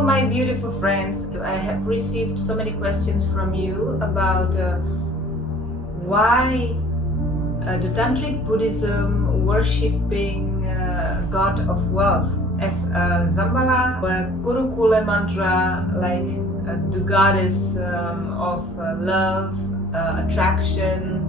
Hello my beautiful friends. I have received so many questions from you about why the Tantric Buddhism worshipping God of wealth as a Dzambhala or a Gurukula mantra, like the goddess of love, attraction,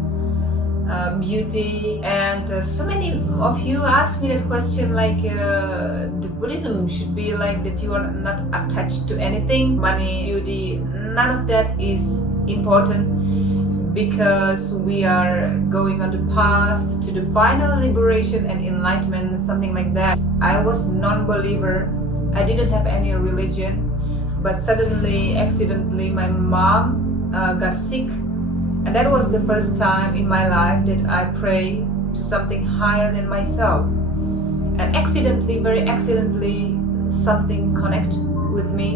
beauty. And so many of you ask me that question, like the Buddhism should be like that you are not attached to anything, money, beauty, none of that is important, because we are going on the path to the final liberation and enlightenment, something like that. I was non-believer, I didn't have any religion, but suddenly, accidentally, my mom got sick. And that was the first time in my life that I prayed to something higher than myself. And accidentally, very accidentally, something connected with me.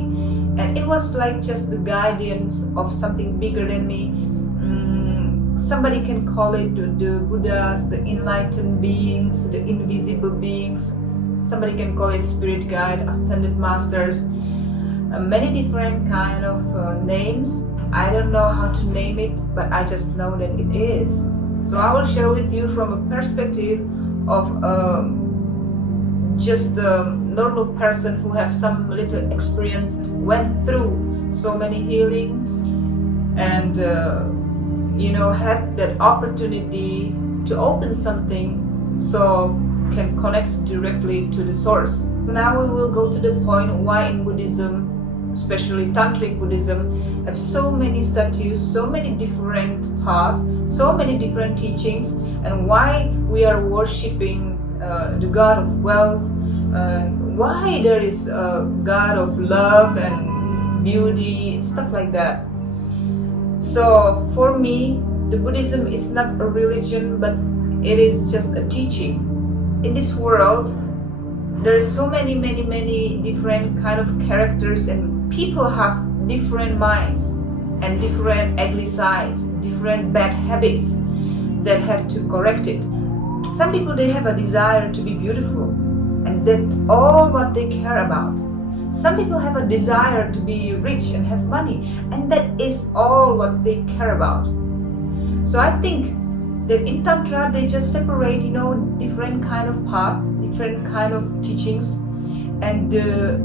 And it was like just the guidance of something bigger than me. Somebody can call it the Buddhas, the enlightened beings, the invisible beings. Somebody can call it spirit guide, ascended masters. Many different kind of names. I don't know how to name it, but I just know that it is. So I will share with you from a perspective of just the normal person who have some little experience, went through so many healing, and had that opportunity to open something so can connect directly to the source. Now we will go to the point why in Buddhism, especially Tantric Buddhism, have so many statues, so many different paths, so many different teachings, and why we are worshipping the God of wealth, why there is a God of love and beauty, stuff like that. So for me, the Buddhism is not a religion, but it is just a teaching. In this world, there are so many different kind of characters, and people have different minds and different ugly sides, different bad habits that have to correct it. Some people, they have a desire to be beautiful, and that's all what they care about. Some people have a desire to be rich and have money, and that is all what they care about. So I think that in Tantra, they just separate, different kind of path, different kind of teachings, and the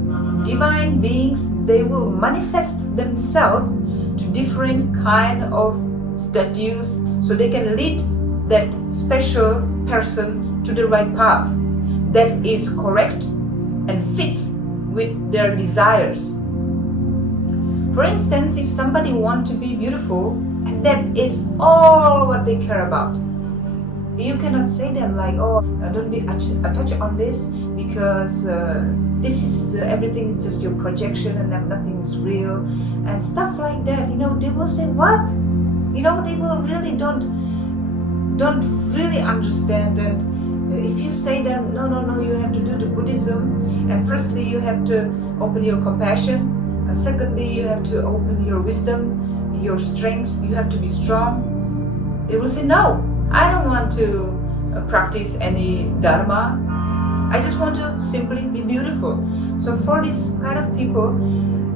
divine beings, they will manifest themselves to different kind of statues, so they can lead that special person to the right path that is correct and fits with their desires. For instance, if somebody wants to be beautiful, and that is all what they care about, you cannot say them like, oh, don't be attached on this, because this is everything is just your projection and nothing is real, and stuff like that. They will say, what? They will really don't really understand. And if you say them, no, you have to do the Buddhism, and firstly you have to open your compassion, and secondly you have to open your wisdom, your strengths, you have to be strong. They will say, no, I don't want to practice any Dharma, I just want to simply be beautiful. So for these kind of people,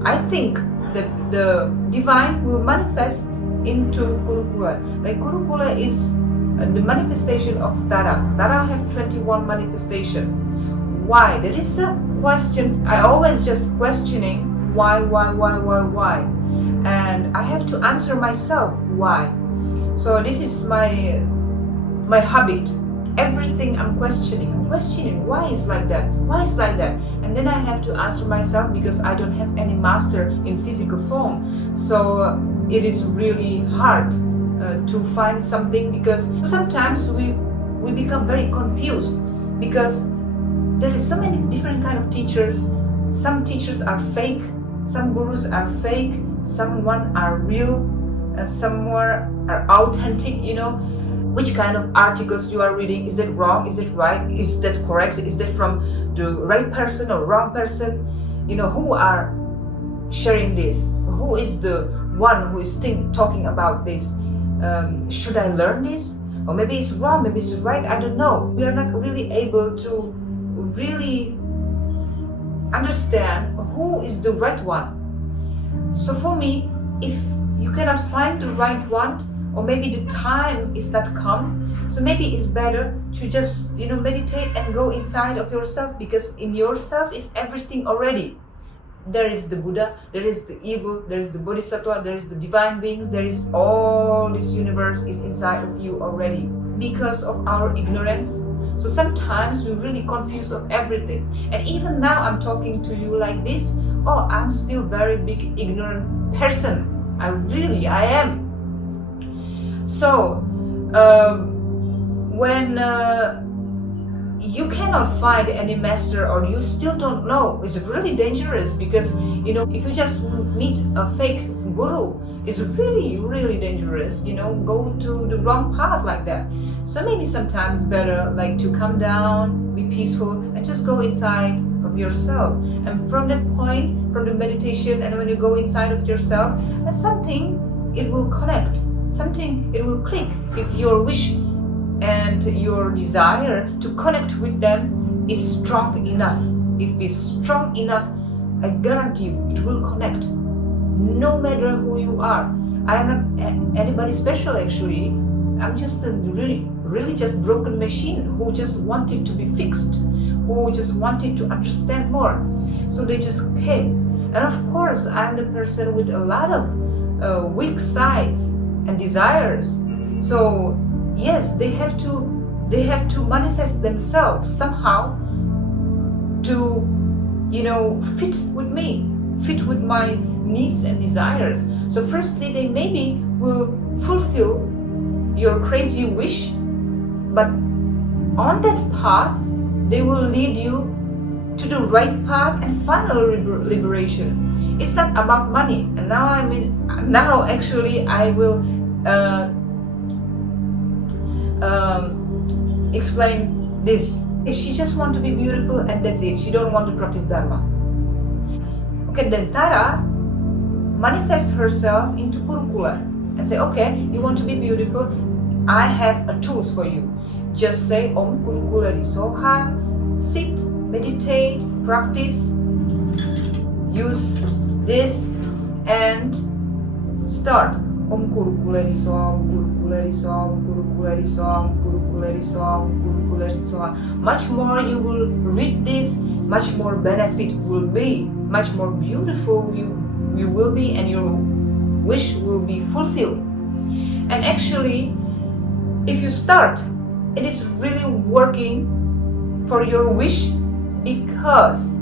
I think that the divine will manifest into Gurukula. Like Gurukula is the manifestation of Tara. Tara have 21 manifestation. Why? There is a question. I always just questioning why, and I have to answer myself why. So this is my habit. Everything I'm questioning why is like that, and then I have to answer myself, because I don't have any master in physical form. So it is really hard to find something, because sometimes we become very confused, because there is so many different kind of teachers. Some teachers are fake, some gurus are fake, someone are real, some more are authentic. Which kind of articles you are reading, is that wrong, is that right, is that correct, is that from the right person or wrong person? Who are sharing this? Who is the one who is talking about this? Should I learn this? Or maybe it's wrong, maybe it's right, I don't know. We are not really able to really understand who is the right one. So for me, if you cannot find the right one, or maybe the time is not come, so maybe it's better to just meditate and go inside of yourself, because in yourself is everything already. There is the Buddha, there is the evil, there is the Bodhisattva, there is the divine beings, there is all this universe is inside of you already. Because of our ignorance, so sometimes we really confuse of everything. And even now I'm talking to you like this, oh, I'm still very big ignorant person. I am. So when you cannot find any master, or you still don't know, it's really dangerous, because if you just meet a fake guru, it's really dangerous, go to the wrong path like that. So maybe sometimes better like to come down, be peaceful, and just go inside of yourself. And from that point, from the meditation, and when you go inside of yourself, and something it will connect, something it will click. If your wish and your desire to connect with them is strong enough, if it's strong enough, I guarantee you it will connect. No matter who you are. I am not anybody special actually. I'm just a really just broken machine who just wanted to be fixed, who just wanted to understand more. So they just came. And of course, I'm the person with a lot of weak sides and desires. So yes, they have to manifest themselves somehow to fit with me, fit with my needs and desires. So firstly, they maybe will fulfill your crazy wish, but on that path they will lead you to the right path and final liberation. It's not about money. And now actually I will explain this. She just want to be beautiful and that's it. She don't want to practice Dharma. Okay, then Tara manifest herself into Gurukula and say, okay, you want to be beautiful, I have a tools for you. Just say Om Gurukula Risoha, sit, meditate, practice, use this and start. Om Gurukula Risoha, Gurukula Risoha, Gurukula Risoha, Gurukula Risoha, Gurukula Risoha. Much more you will read this, much more benefit will be, much more beautiful you will be, and your wish will be fulfilled. And actually, if you start, it is really working for your wish, because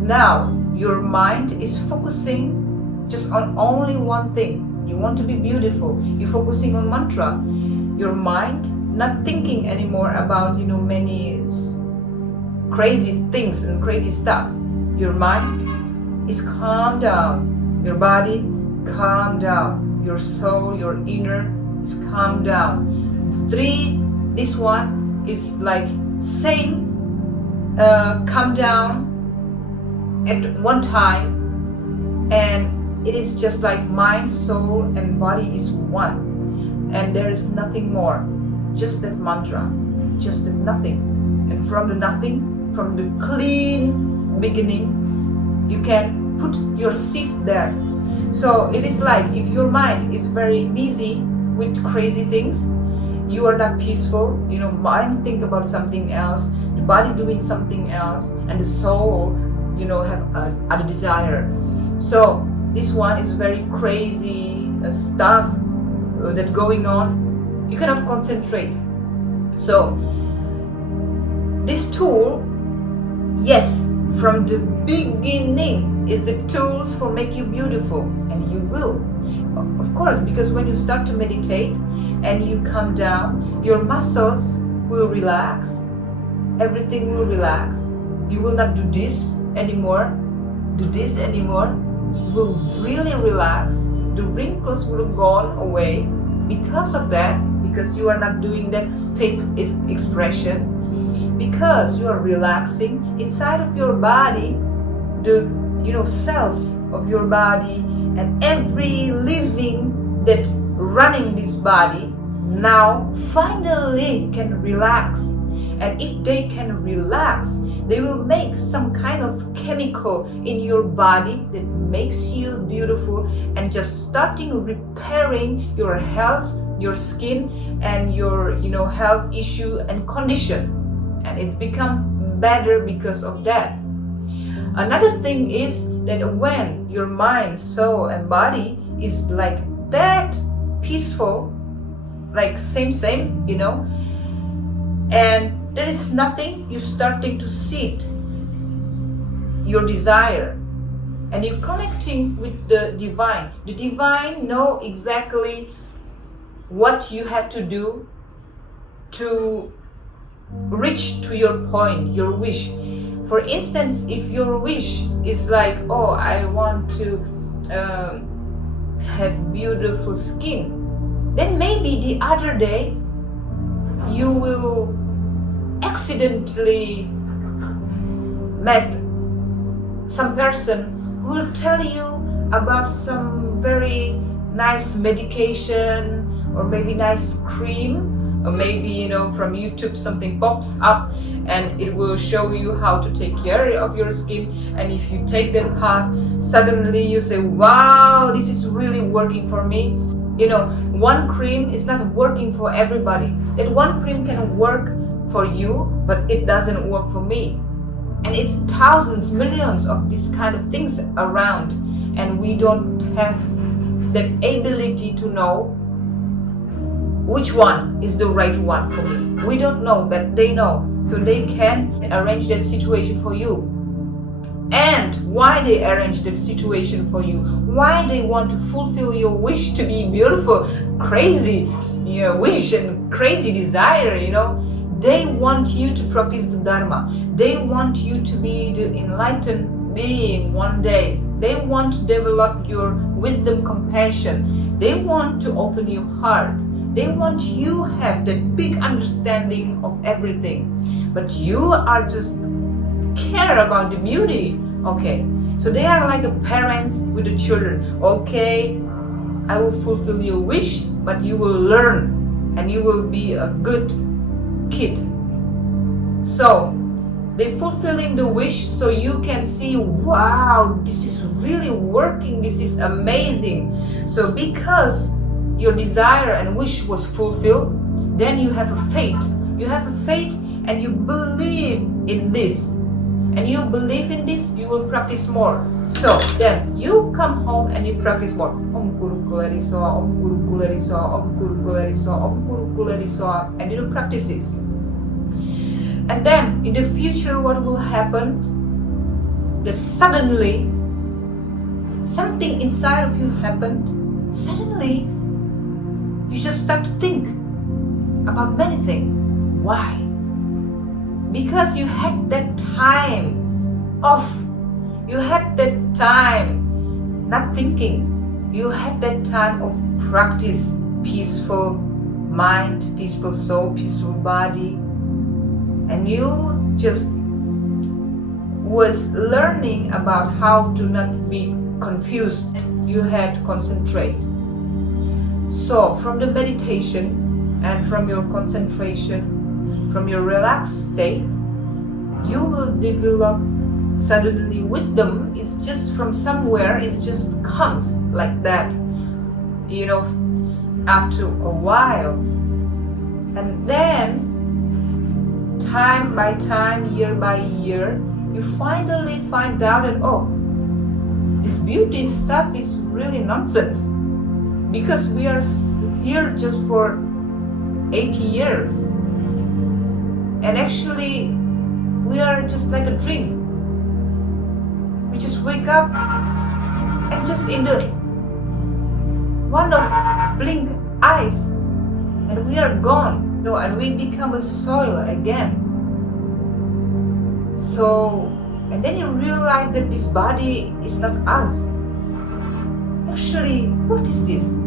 now your mind is focusing just on only one thing. You want to be beautiful, you're focusing on mantra. Your mind not thinking anymore about many crazy things and crazy stuff. Your mind is calm down, your body calm down, your soul, your inner is calm down. This one is like same calm down at one time, and it is just like mind, soul and body is one, and there is nothing more, just that mantra, just that nothing. And from the nothing, from the clean beginning, you can put your seed there. So it is like if your mind is very busy with crazy things, you are not peaceful, mind think about something else, the body doing something else, and the soul have other desire. So this one is very crazy stuff that going on, you cannot concentrate. So this tool, yes, from the beginning is the tools for make you beautiful, and you will, of course, because when you start to meditate and you come down, your muscles will relax, everything will relax. You will not do this anymore, you will really relax. The wrinkles will have gone away because of that, because you are not doing that face expression, because you are relaxing inside of your body. The cells of your body and every living that running this body now finally can relax. And if they can relax, They will make some kind of chemical in your body that makes you beautiful, and just starting repairing your health, your skin, and your health issue and condition, and it become better because of that. Another thing is that when your mind, soul, and body is like that peaceful, like same, and there is nothing, you starting to see your desire, and you're connecting with the divine. The divine know exactly what you have to do to reach to your point, your wish. For instance, if your wish is like, oh, I want to have beautiful skin, then maybe the other day you will accidentally met some person who will tell you about some very nice medication, or maybe nice cream, or maybe from YouTube something pops up and it will show you how to take care of your skin, and if you take that path, suddenly you say, wow, this is really working for me. One cream is not working for everybody. That one cream can work for you, but it doesn't work for me. And it's thousands, millions of these kind of things around, and we don't have that ability to know which one is the right one for me. We don't know, but they know. So they can arrange that situation for you. And why they arrange that situation for you? Why they want to fulfill your wish to be beautiful, crazy wish and crazy desire, They want you to practice the Dharma. They want you to be the enlightened being one day. They want to develop your wisdom, compassion. They want to open your heart. They want you have that big understanding of everything. But you are just care about the beauty. Okay, so they are like a parents with the children. Okay, I will fulfill your wish, but you will learn and you will be a good kid. So they fulfilling the wish so you can see, wow, this is really working, this is amazing. So because your desire and wish was fulfilled, then you have a faith. You have a faith and you believe in this. And you believe in this, you will practice more. So then you come home and you practice more. Om Guru Kulari Soa, Om Guru Kulari Soa, Om Guru Kulari Soa, Om Guru Kulari Soa, and you practice this. And then in the future, what will happen? That suddenly something inside of you happened. Suddenly you just start to think about many things. Why? Because you had that time off. You had that time not thinking. You had that time of practice, peaceful mind, peaceful soul, peaceful body. And you just was learning about how to not be confused. You had to concentrate. So from the meditation and from your concentration, from your relaxed state, you will develop suddenly wisdom. It's just from somewhere, it just comes like that, after a while. And then time by time, year by year, you finally find out that, oh, this beauty stuff is really nonsense, because we are here just for 80 years. And actually, we are just like a dream. We just wake up and just in the one of blink eyes, and we are gone. And we become a soil again. So, and then you realize that this body is not us. Actually, what is this?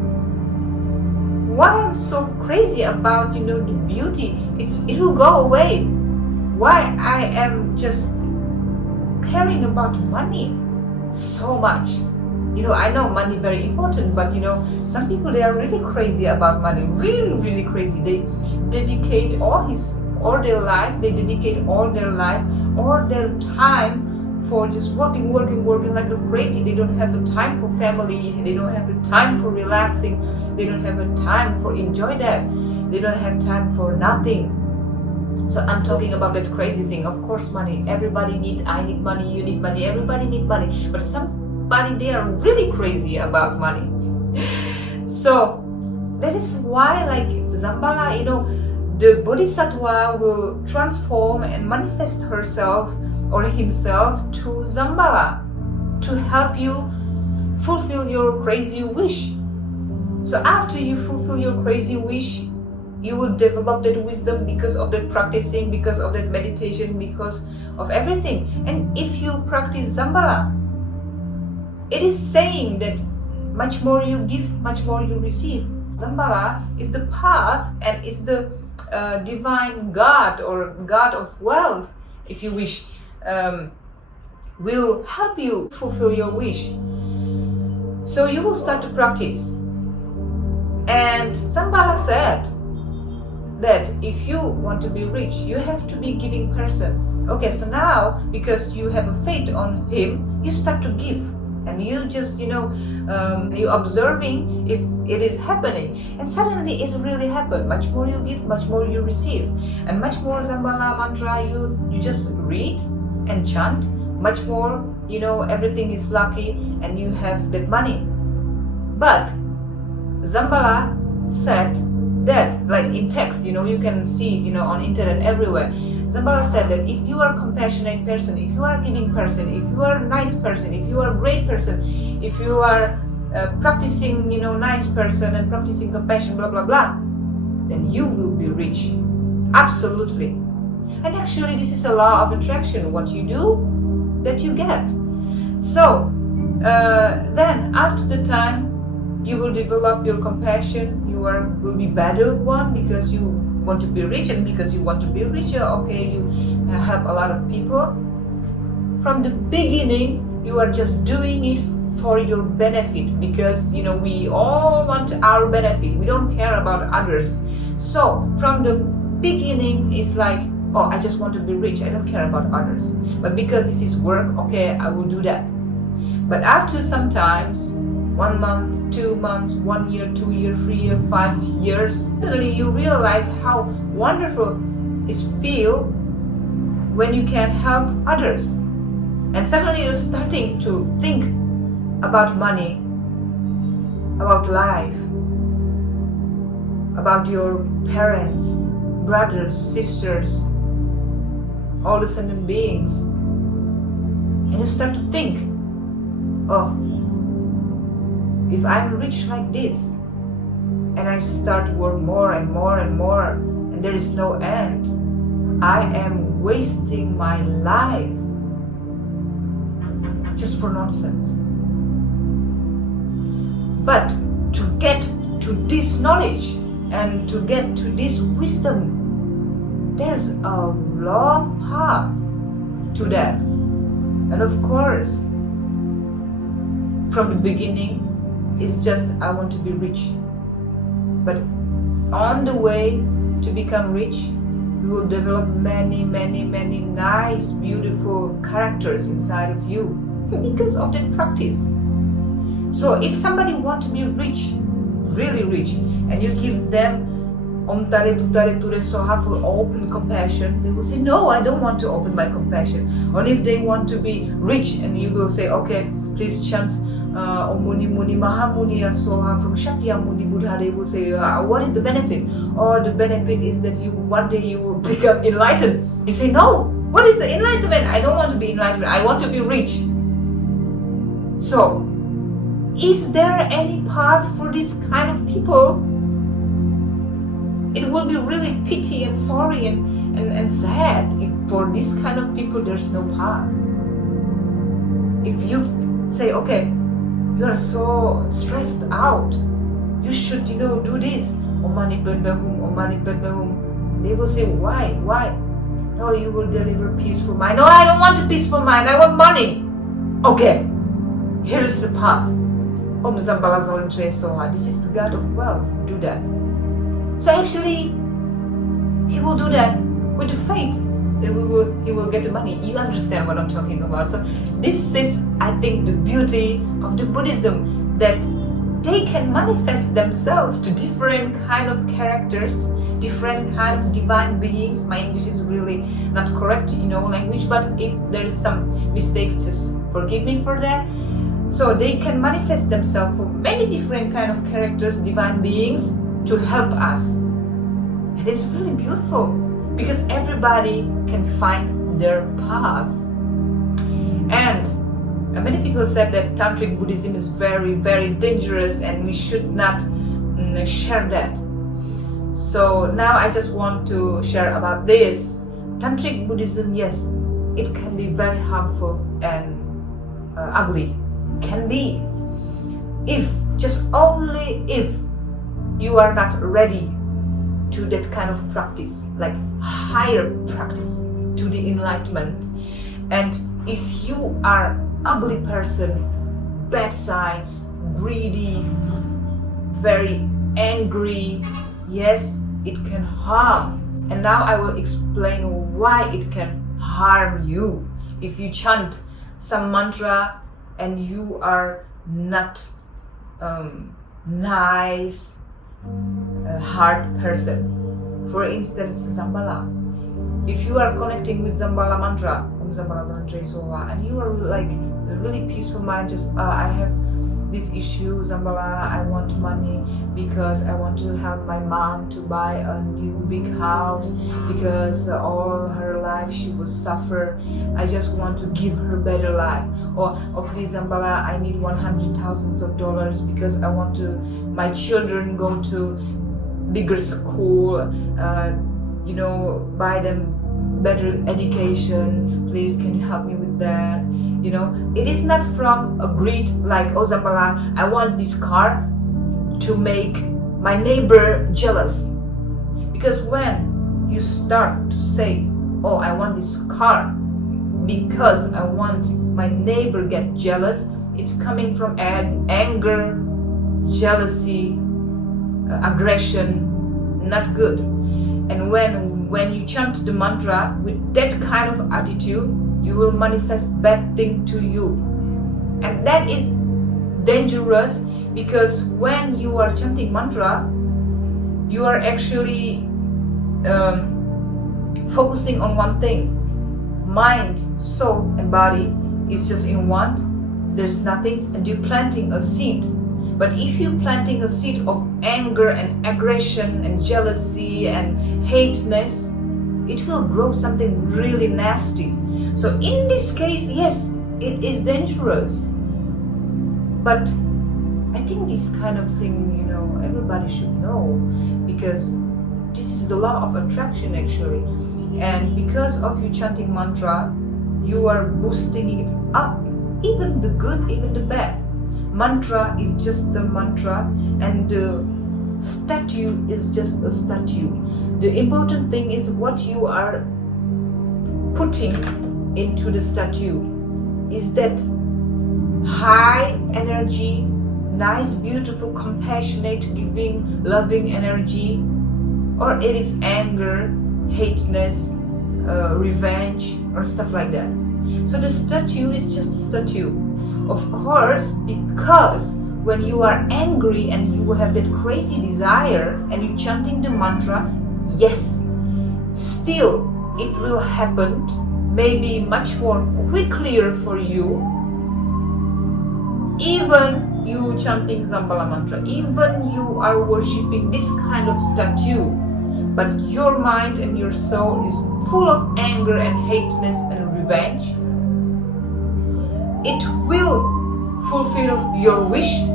Why I'm so crazy about the beauty? It will go away. Why I am just caring about money so much? I know money very important, but some people, they are really crazy about money, really, really crazy. They dedicate all their life all their time for just working like a crazy. They don't have a time for family, they don't have a time for relaxing, they don't have a time for enjoy that, they don't have time for nothing. So I'm talking about that crazy thing. Of course, money. Everybody need. I need money. You need money. Everybody need money. But somebody, they are really crazy about money. So that is why, like Dzambhala, the Bodhisattva will transform and manifest herself or himself to Dzambhala to help you fulfill your crazy wish. So after you fulfill your crazy wish, you will develop that wisdom because of that practicing, because of that meditation, because of everything. And if you practice Dzambhala, it is saying that much more you give, much more you receive. Dzambhala is the path and is the divine God or God of wealth, if you wish, will help you fulfill your wish. So you will start to practice. And Dzambhala said that if you want to be rich, you have to be giving person. Okay, so now because you have a faith on him, you start to give. And you just, you observing if it is happening. And suddenly it really happened. Much more you give, much more you receive. And much more Dzambhala mantra, you just read and chant. Much more, everything is lucky and you have that money. But Dzambhala said that, like in text, you can see it, on internet everywhere. Dzambhala said that if you are a compassionate person, if you are a giving person, if you are a nice person, if you are a great person, if you are practicing, nice person and practicing compassion, blah, blah, blah, then you will be rich. Absolutely. And actually, this is a law of attraction. What you do, that you get. So, then after the time, you will develop your compassion. You will be better one because you want to be rich, and because you want to be richer, okay, you help a lot of people. From the beginning, you are just doing it for your benefit because we all want our benefit. We don't care about others. So from the beginning, it's like, oh, I just want to be rich. I don't care about others. But because this is work, okay, I will do that. But after sometimes 1 month, 2 months, 1 year, 2 years, 3 years, 5 years, suddenly you realize how wonderful it feels when you can help others. And suddenly you're starting to think about money, about life, about your parents, brothers, sisters, all the sentient beings. And you start to think, oh, if I'm rich like this, and I start to work more and more and more, and there is no end, I am wasting my life just for nonsense. But to get to this knowledge and to get to this wisdom, there's a long path to that. And of course, from the beginning, it's just I want to be rich. But on the way to become rich, you will develop many nice, beautiful characters inside of you because of that practice. So if somebody wants to be rich, really rich, and you give them Om Tare Tutare Ture Soha for open compassion, they will say, no, I don't want to open my compassion. Or if they want to be rich, and you will say, okay, please chant Om Muni Muni Maha Muni Soha from Shakya Muni Buddha, they will say, what is the benefit? Or the benefit is that one day you will become enlightened. You say, no, what is the enlightenment? I don't want to be enlightened, I want to be rich. So, is there any path for this kind of people? It will be really pity and sorry and sad if for this kind of people there's no path. If you say, okay, you are so stressed out, you should, do this. Om Mani Padme Hum, Om Mani Padme Hum. They will say, why? No, you will deliver peaceful mind. No, I don't want a peaceful mind, I want money. Okay, here is the path. Om Dzambhala Zolintre Soha. This is the God of wealth. Do that. So actually, he will do that with the faith. then he will get the money. You understand what I'm talking about? So this is, I think, the beauty of the Buddhism, that they can manifest themselves to different kind of characters, different kind of divine beings. My English is really not correct, language, but if there is some mistakes, just forgive me for that. So they can manifest themselves for many different kind of characters, divine beings, to help us. And it's really beautiful, because everybody can find their path. And many people said that Tantric Buddhism is very, very dangerous and we should not share that. So now I just want to share about this. Tantric Buddhism, yes, it can be very harmful and ugly. Can be. Only if you are not ready to that kind of practice, like higher practice, to the enlightenment. And if you are ugly person, bad sides, greedy, very angry, yes, it can harm. And now I will explain why it can harm you. If you chant some mantra and you are not nice, hard person. For instance, Dzambhala. If you are connecting with Dzambhala mantra, and you are like a really peaceful mind, just I have this issue, Dzambhala, I want money because I want to help my mom to buy a new big house, because all her life she will suffer. I just want to give her better life. Or please Dzambhala, I need $100,000 because I want to my children go to bigger school, buy them better education. Please, can you help me with that? It is not from a greed like, oh Dzambhala, I want this car to make my neighbor jealous. Because when you start to say, oh, I want this car because I want my neighbor get jealous, it's coming from anger, jealousy, aggression, not good. And when you chant the mantra with that kind of attitude, you will manifest bad thing to you. And that is dangerous, because when you are chanting mantra, you are actually focusing on one thing. Mind, soul and body is just in one. There's nothing, and you're planting a seed. But if you're planting a seed of anger and aggression and jealousy and hateness, it will grow something really nasty. So in this case, yes, it is dangerous. But I think this kind of thing, everybody should know, because this is the law of attraction actually. And because of you chanting mantra, you are boosting it up, even the good, even the bad. Mantra is just the mantra, and the statue is just a statue. The important thing is what you are putting into the statue. Is that high energy, nice, beautiful, compassionate, giving, loving energy, or it is anger, hateness, revenge, or stuff like that? So the statue is just a statue. Of course, because when you are angry and you have that crazy desire and you chanting the mantra, yes, still it will happen, maybe much more quickly for you, even you chanting Dzambhala mantra, even you are worshipping this kind of statue, but your mind and your soul is full of anger and hateness and revenge, it will fulfill your wish,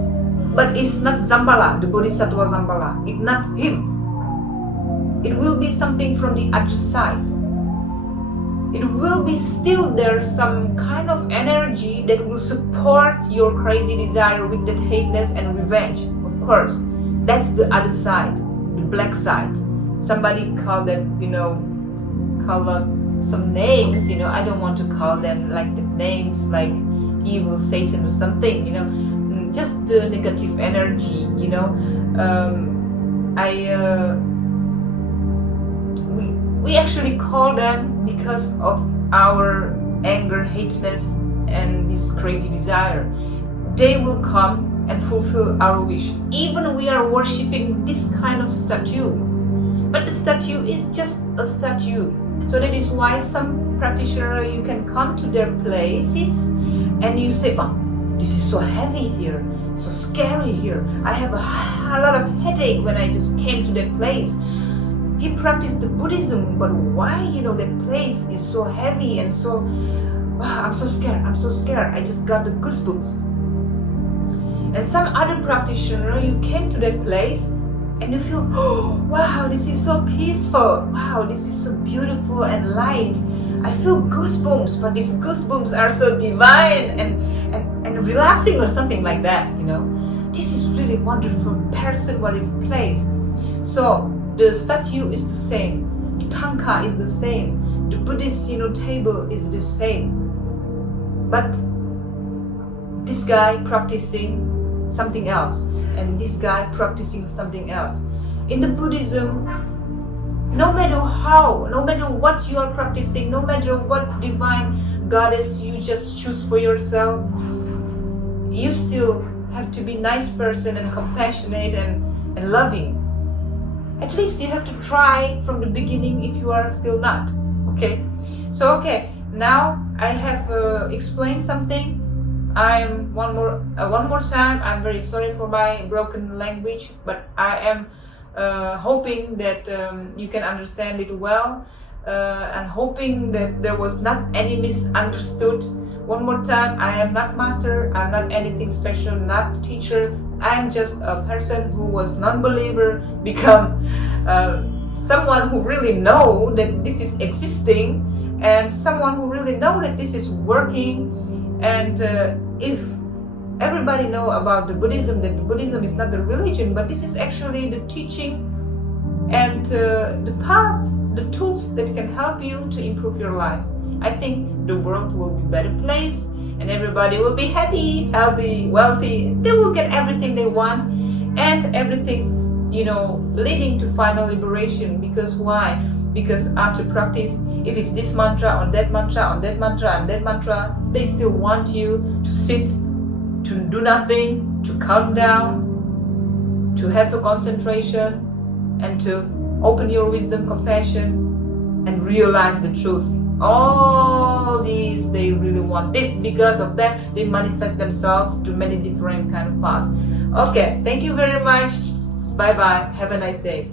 but it's not Dzambhala, the Bodhisattva Dzambhala. It's not him. It will be something from the other side. It will be still there some kind of energy that will support your crazy desire with that hateness and revenge. Of course, that's the other side, the black side. Somebody call that, some names, I don't want to call them like the names like evil Satan or something, just the negative energy, We actually call them because of our anger, hateness, and this crazy desire. They will come and fulfill our wish. Even we are worshipping this kind of statue, but the statue is just a statue. So that is why some practitioner, you can come to their places and you say, oh, this is so heavy here, so scary here. I have a lot of headache when I just came to that place. He practiced the Buddhism, but why, that place is so heavy and so, I'm so scared, I just got the goosebumps. And some other practitioner, you came to that place and you feel, oh, wow, this is so peaceful, wow, this is so beautiful and light. I feel goosebumps, but these goosebumps are so divine and relaxing or something like that, This is really wonderful person, wonderful place. So the statue is the same, the tanka is the same, the Buddhist table is the same. But this guy practicing something else, and this guy practicing something else. In the Buddhism, no matter what you are practicing, no matter what divine goddess you just choose for yourself, you still have to be nice person and compassionate and loving. At least you have to try from the beginning if you are still not. Okay? So now I have explained something. I'm one more time, I'm very sorry for my broken language, but I am hoping that you can understand it well, and hoping that there was not any misunderstood. One more time, I am not master, I'm not anything special, not teacher. I am just a person who was non-believer, become someone who really know that this is existing, and someone who really know that this is working. And if everybody know about the Buddhism, that the Buddhism is not the religion, but this is actually the teaching and the path, the tools that can help you to improve your life, I think the world will be a better place and everybody will be happy, healthy, wealthy. They will get everything they want and everything, leading to final liberation. Because why? Because after practice, if it's this mantra or that mantra or that mantra and that mantra, they still want you to sit, to do nothing, to calm down, to have a concentration, and to open your wisdom, compassion, and realize the truth. All these, they really want this. Because of that, they manifest themselves to many different kind of paths. Okay, thank you very much. Bye bye. Have a nice day.